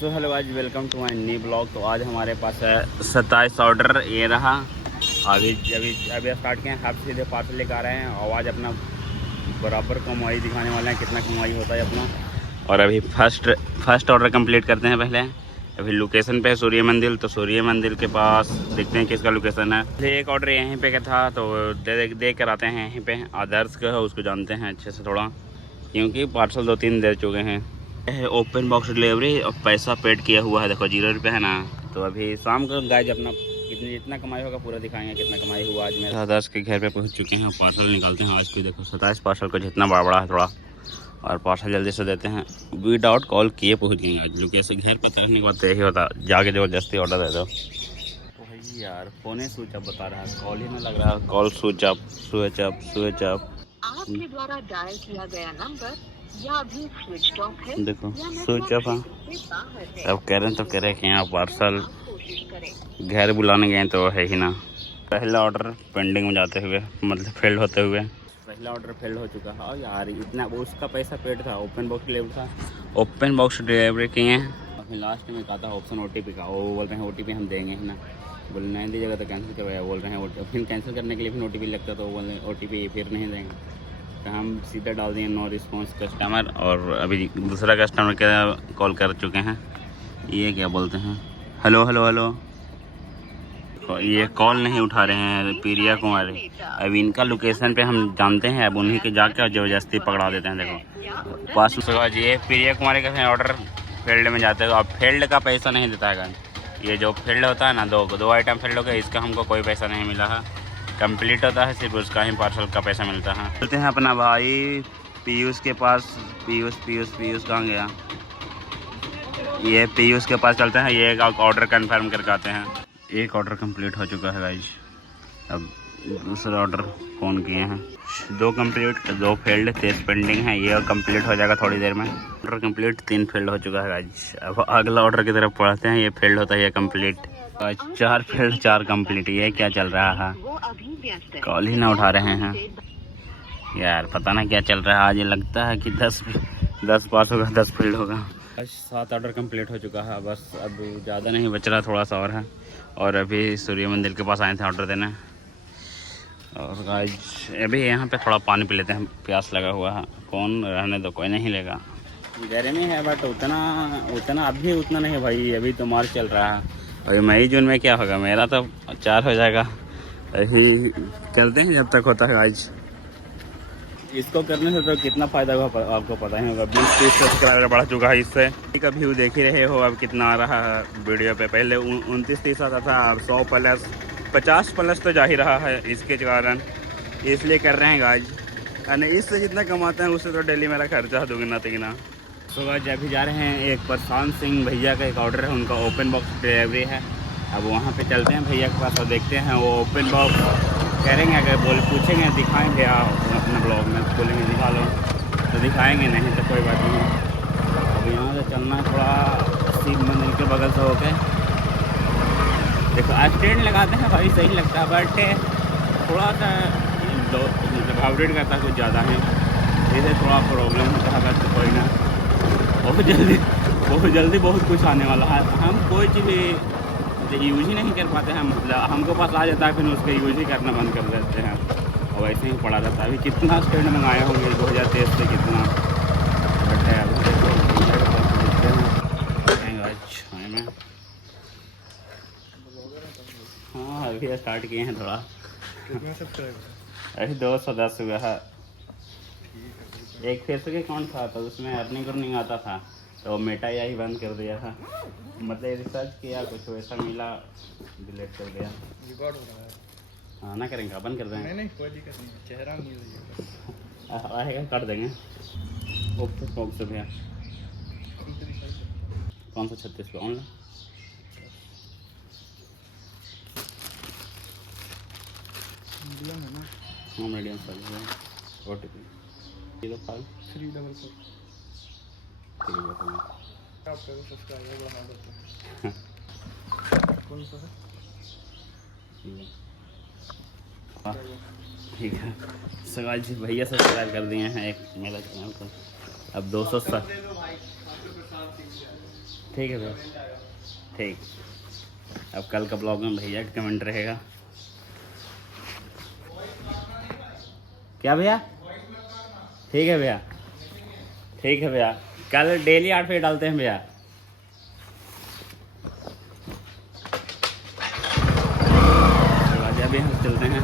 So hello guys, welcome to my new blog. तो आज हमारे पास है 27 ऑर्डर। ये रहा अभी स्टार्ट किए हैं। आप सीधे पार्सल लेकर आ रहे हैं और आज अपना बराबर कमाई दिखाने वाले हैं, कितना कमाई होता है अपना। और अभी फर्स्ट ऑर्डर कंप्लीट करते हैं पहले। अभी लोकेशन पे है सूर्य मंदिर, तो सूर्य मंदिर के पास देखते हैं किसका लोकेशन है। एक ऑर्डर यहीं पे का था तो देख कर आते हैं यहीं पे। आदर्श का है, उसको जानते हैं अच्छे से थोड़ा, क्योंकि पार्सल 2-3 दे चुके हैं। ओपन बॉक्स डिलीवरी और पैसा पेड किया हुआ है, देखो 0 रुपये है ना। तो अभी शाम को गाइज अपना जितना कमाई होगा पूरा दिखाएंगे कितना कमाई हुआ। आज मेरे 10 के घर पे पहुंच चुके हैं। पार्सल निकालते हैं आज भी। देखो 27 पार्सल को जितना बड़ा है थोड़ा, और पार्सल जल्दी से देते हैं। विदाउट कॉल किए पहुँच गए आज। लोकेशन घर पता नहीं होता, यही होता जाके ज़बरदस्ती ऑर्डर दे दो। तो भाई यार फ़ोन ही स्विच ऑफ बता रहा है, कॉल ही नहीं लग रहा। Call switch off. आपके द्वारा डायल किया गया नंबर या अभी स्विच ऑफ है। देखो स्विच ऑफ है। अब कह रहे हैं तो कह रहे हैं कि यहाँ पार्सल घर बुलाने गए तो है ही ना। पहला ऑर्डर पेंडिंग में जाते हुए, मतलब फेल्ड होते हुए पहला ऑर्डर फेल्ड हो चुका है। और यार इतना वो उसका पैसा पेड था, ओपन बॉक्स डिलीवरी था। ओपन बॉक्स डिलीवरी किए हैं। और फिर लास्ट में कहा था ऑप्शन OTP का, वो बोल रहे हैं OTP हम देंगे है ना। बोले नहीं दीजिएगा तो कैंसिल करवाया। बोल रहे हैं फिर कैंसिल करने के लिए फिर OTP लगता, तो बोल रहे हैं OTP फिर नहीं देंगे। तो हम सीधा डाल दिए नो रिस्पॉन्स कस्टमर। और अभी दूसरा कस्टमर के कॉल कर चुके हैं। ये क्या बोलते हैं, हेलो। ये कॉल नहीं उठा रहे हैं, प्रिया कुमारी। अब इनका लोकेशन पे हम जानते हैं, अब उन्हीं के जाकर जबरदस्ती पकड़ा देते हैं। देखो पास ये प्रिया कुमारी का ऑर्डर फील्ड में जाते हैं। अब फील्ड का पैसा नहीं देता है। ये जो फील्ड होता है ना, दो आइटम फील्ड हो गया, इसका हमको कोई पैसा नहीं मिला है। कंप्लीट होता है सिर्फ उसका ही पार्सल का पैसा मिलता है। चलते हैं अपना भाई पीयूष के पास। पीयूष कहाँ गया? ये पीयूष के पास चलते हैं। ये ऑर्डर कंफर्म करके आते हैं। एक ऑर्डर कंप्लीट हो चुका है गाइज। अब दूसरा ऑर्डर कौन किए हैं? 2 कंप्लीट, 2 फील्ड, 3 पेंडिंग है। ये कंप्लीट हो जाएगा थोड़ी देर में। ऑर्डर कंप्लीट, 3 फील्ड हो चुका है गाइज। अब अगला ऑर्डर की तरफ पढ़ते हैं। ये फील्ड होता है, ये कंप्लीट। 4 field 4 complete. ये क्या चल रहा है? कॉल ही ना उठा रहे हैं यार, पता ना क्या चल रहा है। आज ये लगता है कि 10 पास होगा, 10 फील्ड होगा। 7 ऑर्डर कंप्लीट हो चुका है। बस अब ज़्यादा नहीं बच रहा, थोड़ा सा और है। और अभी सूर्य मंदिर के पास आए थे ऑर्डर देने। और आज अभी यहाँ पे थोड़ा पानी पी लेते हैं, प्यास लगा हुआ है। कौन रहने दो, कोई नहीं लेगा। गर्मी है बट उतना अभी उतना नहीं है भाई। अभी तो मार्च चल रहा है, अभी मई जून में क्या होगा? मेरा तो 4 हो जाएगा। अभी करते हैं जब तक होता है। आज इसको करने से तो कितना फ़ायदा हुआ आपको पता ही होगा। 20-30 सब्सक्राइबर बढ़ चुका है इससे। का व्यू देख ही रहे हो अब कितना आ रहा है वीडियो पे। पहले 29-30 आता था, अब 100 प्लस 50 प्लस तो जा ही रहा है इसके कारण। इसलिए कर रहे हैं गाइज। और इससे जितना कमाते हैं उससे तो डेली मेरा खर्चा दुगना तिगना। तो गाइज अभी जा रहे हैं, एक प्रशांत सिंह भैया का एक ऑर्डर है, उनका ओपन बॉक्स डिलीवरी है। अब वहाँ पे चलते हैं भैया के पास और देखते हैं वो ओपन बॉक्स करेंगे। अगर पूछेंगे दिखाएंगे आप अपने ब्लॉग में, बोलेंगे दिखा लो तो दिखाएंगे, नहीं तो कोई बात नहीं। अब यहाँ से चलना है थोड़ा शिव मंदिर के बगल से होके। देखो स्टैंड लगाते हैं भाई, सही लगता है बट थोड़ा सा हाइब्रिड करता कुछ ज़्यादा है, इसे थोड़ा प्रॉब्लम होता है। बस कोई ना, बहुत जल्दी बहुत कुछ आने वाला है। हम कोई चीज़ यूज ही नहीं कर पाते हैं, मतलब हमको पास आ जाता है फिर उसके यूज ही करना बंद कर देते हैं और वैसे ही पड़ा रहता है। अभी कितना स्टैंड मंगाए होंगे 2023 से, कितना बट है। में हाँ अभी स्टार्ट किए हैं थोड़ा। अभी 210 हुआ है। एक फेसबुक अकाउंट था तो उसमें अर्निंग आता था, तो मेटा यही बंद कर दिया था। मतलब रिसर्च किया, कुछ वैसा मिला, डिलीट कर दिया। रिकॉर्ड हो रहा है। हाँ ना करेंगे, बंद कर देंगे। नहीं कोई दिक्कत नहीं, चेहरा नहीं आएगा कर देंगे। ओके कौन से भैया 536 पे ऑनलाइन। मीडियम है ना? हाँ मीडियम साइज है। OTP 05 344। आपका सब्सक्राइबर बढ़ा देते हैं। कौन सा है? ठीक है सगाज जी, भैया सब्सक्राइब कर दिए हैं एक मेरा चैनल को। अब 200 ठीक है भैया, ठीक। अब कल का ब्लॉग में भैया का कमेंट रहेगा। क्या भैया? ठीक है भैया, ठीक है भैया, कल डेली 8 बजे डालते हैं भैया। अभी हम चलते हैं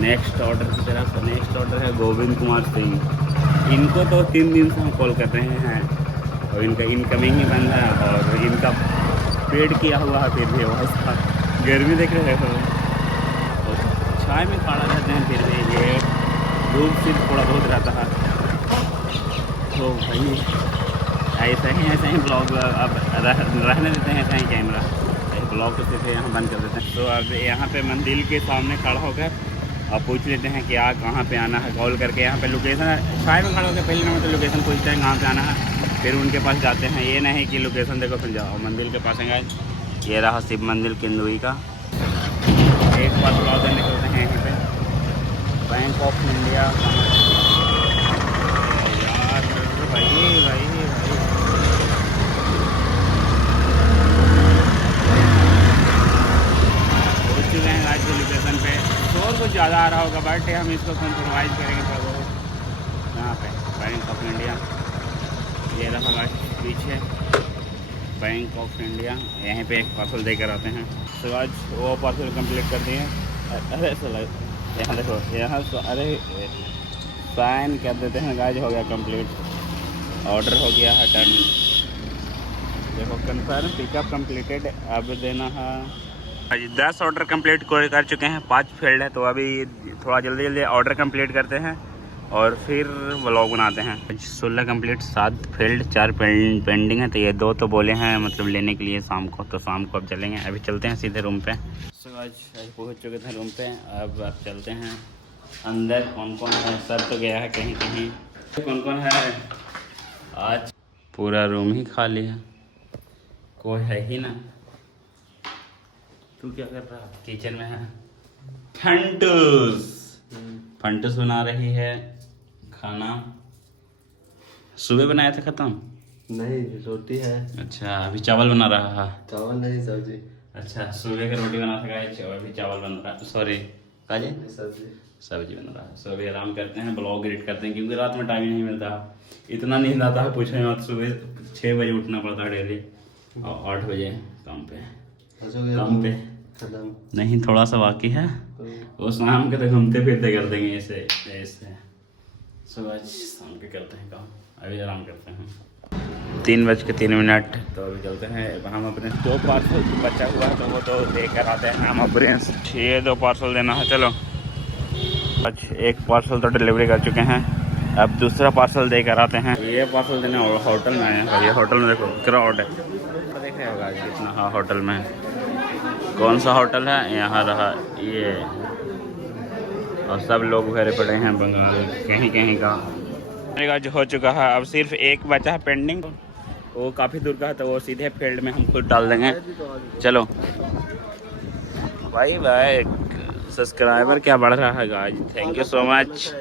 नेक्स्ट ऑर्डर की तरफ। नेक्स्ट ऑर्डर है गोविंद कुमार सिंह। इनको तो 3 दिन से हम कॉल कर रहे हैं और इनका इनकमिंग ही बंद है और इनका पेड किया हुआ है। फिर भी भाई साहब गर्मी देख रहे हो, तो छाए में खड़ा रहते हैं, फिर भी ये धूप सिर्फ थोड़ा बहुत रहता है। तो भाई ऐसे ही ब्लॉग अब रहने देते हैं, ऐसा ही कैमरा ब्लॉग को सिर्फ यहाँ बंद कर देते हैं। तो अब यहाँ पे मंदिर के सामने खड़ा होकर अब पूछ लेते हैं कि कहाँ पे आना है। कॉल करके यहाँ पे लोकेशन छाए में खड़ा होकर पहले नंबर तो लोकेशन पूछते हैं कहाँ पे आना है, फिर उनके पास जाते हैं। ये नहीं कि लोकेशन देखो फिर जाओ, मंदिर के पास है। ये रहा शिव मंदिर किंदुई का। एक बार ब्लॉग निकलते हैं यहीं पे। बैंक ऑफ इंडिया यार, भाई आज के लोकेशन पे शोर कुछ ज़्यादा आ रहा होगा, बट हम इसको कंप्रोमाइज़ करेंगे थोड़ा बहुत। यहाँ पे बैंक ऑफ इंडिया, ये रहा गाइस पीछे बैंक ऑफ इंडिया। यहीं पे एक पार्सल देकर आते हैं। तो आज वो पार्सल कंप्लीट कर दिए। अरे चलो यहाँ देखो, यहाँ अरे साइन कर देते हैं गाइस, हो गया कंप्लीट। ऑर्डर हो गया है डन। देखो कन्फर्म पिकअप कंप्लीटेड। अब देना है 10 ऑर्डर कंप्लीट कर चुके हैं, 5 फेल्ड है। तो अभी थोड़ा जल्दी ऑर्डर कंप्लीट करते हैं और फिर व्लॉग बनाते हैं। 16 कंप्लीट, 7 फेल्ड, 4 पेंडिंग है। तो ये 2 तो बोले हैं मतलब लेने के लिए शाम को, तो शाम को अब चलेंगे। अभी चलते हैं सीधे रूम पे। सो आज पहुँच चुके थे रूम पे। अब चलते हैं अंदर। कौन कौन है? सब तो गया है कहीं कहीं। कौन कौन है? आज पूरा रूम ही खाली है, कोई है ही ना। तू क्या कर रहा है? किचन में है। फंटूस बना रही है खाना। सुबह बनाया था, खत्म? नहीं, रोटी है। अच्छा, अभी चावल बना रहा है। चावल नहीं, सब्जी। अच्छा, सुबह का रोटी बना था, अभी चावल बन रहा है। सॉरी काजे सब्जी बन रहा है। सो अभी आराम करते हैं, ब्लॉग एडिट करते हैं, क्योंकि रात में टाइम ही नहीं मिलता। इतना नींद आता है पूछे मत। सुबह 6 बजे उठना पड़ता है डेली और 8 बजे काम पे नहीं, थोड़ा सा बाकी है। वो शाम के तो घूमते फिरते कर देंगे ऐसे ऐसे। सुबह शाम के करते हैं काम, अभी आराम करते हैं। 3:03। तो अभी चलते हैं। हम अपने 2 पार्सल बचा हुआ है तो वो तो देकर आते हैं हम अपने। ये 2 पार्सल देना है। चलो आज 1 पार्सल तो डिलीवरी कर चुके हैं, अब दूसरा पार्सल देकर आते हैं। ये पार्सल देने होटल में आए हैं। ये होटल में देखो क्राउड है, देख रहे होगा कितना। हाँ, होटल में कौन सा होटल है? यहाँ रहा ये, और सब लोग भरे पड़े हैं बंगाल कहीं कहीं का। जो हो चुका है, अब सिर्फ 1 बचा है पेंडिंग। वो काफ़ी दूर का है तो वो सीधे फील्ड में हम खुद डाल देंगे। चलो भाई सब्सक्राइबर क्या बढ़ रहा है guys, thank you so much.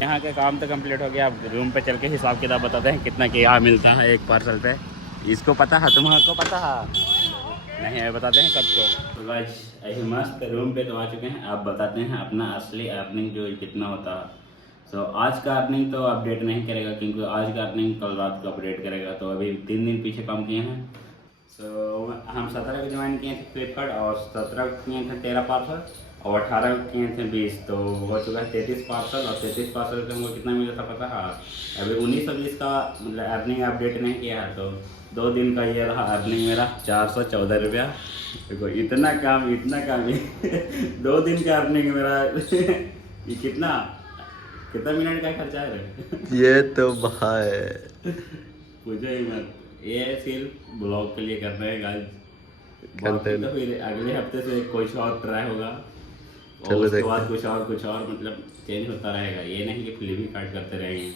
यहाँ का काम तो कंप्लीट हो गया। अब रूम पे चल के हिसाब किताब बताते हैं कितना क्या मिलता है 1 पार्सल पे। इसको पता है? तुम्हारा पता है? नहीं है, बताते हैं सबको। तो गाइस ऐसे मस्त रूम पे तो आ चुके हैं। अब बताते हैं अपना असली अर्निंग जो कितना होता है। तो आज का अर्निंग तो अपडेट नहीं करेगा, क्योंकि आज का अर्निंग कल रात को अपडेट करेगा। तो अभी 3 दिन पीछे काम किए हैं। तो हम 17 को ज्वाइन किए थे फ्लिपकार्ट, और 17 को किए थे 13 पार्सल, और 18 को किए थे 20। तो हो चुका है 33 पार्सल। और 33 पार्सल पे हमको कितना मिला था पता है? अभी 1920 का मतलब अर्निंग अपडेट नहीं किया है। तो 2 दिन का ये रहा अर्निंग मेरा 414 रुपया। देखो इतना काम 2 दिन का अर्निंग मेरा। ये कितना मिनट का खर्चा है? ये तो भाई पूछो ही मत। ये सिर्फ ब्लॉग के लिए कर रहे हैं गाइस। तो फिर अगले हफ्ते से कुछ और ट्राई होगा, और उसके बाद कुछ और मतलब चेंज होता रहेगा। ये नहीं कि फिल्म ही काट करते रहेंगे,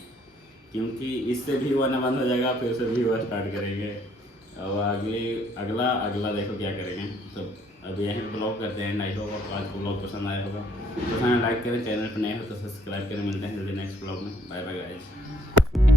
क्योंकि इससे भी वो आना बंद हो जाएगा, फिर से भी वो स्टार्ट करेंगे। और अगला देखो क्या करेंगे। तो अब यहीं पे ब्लॉग करते हैं। आई होप आपको आज को ब्लॉग पसंद आया होगा। तो लाइक करें, चैनल पर नए हो तो सब्सक्राइब करें। मिलते हैं जल्दी नेक्स्ट ब्लॉग में। Bye bye guys.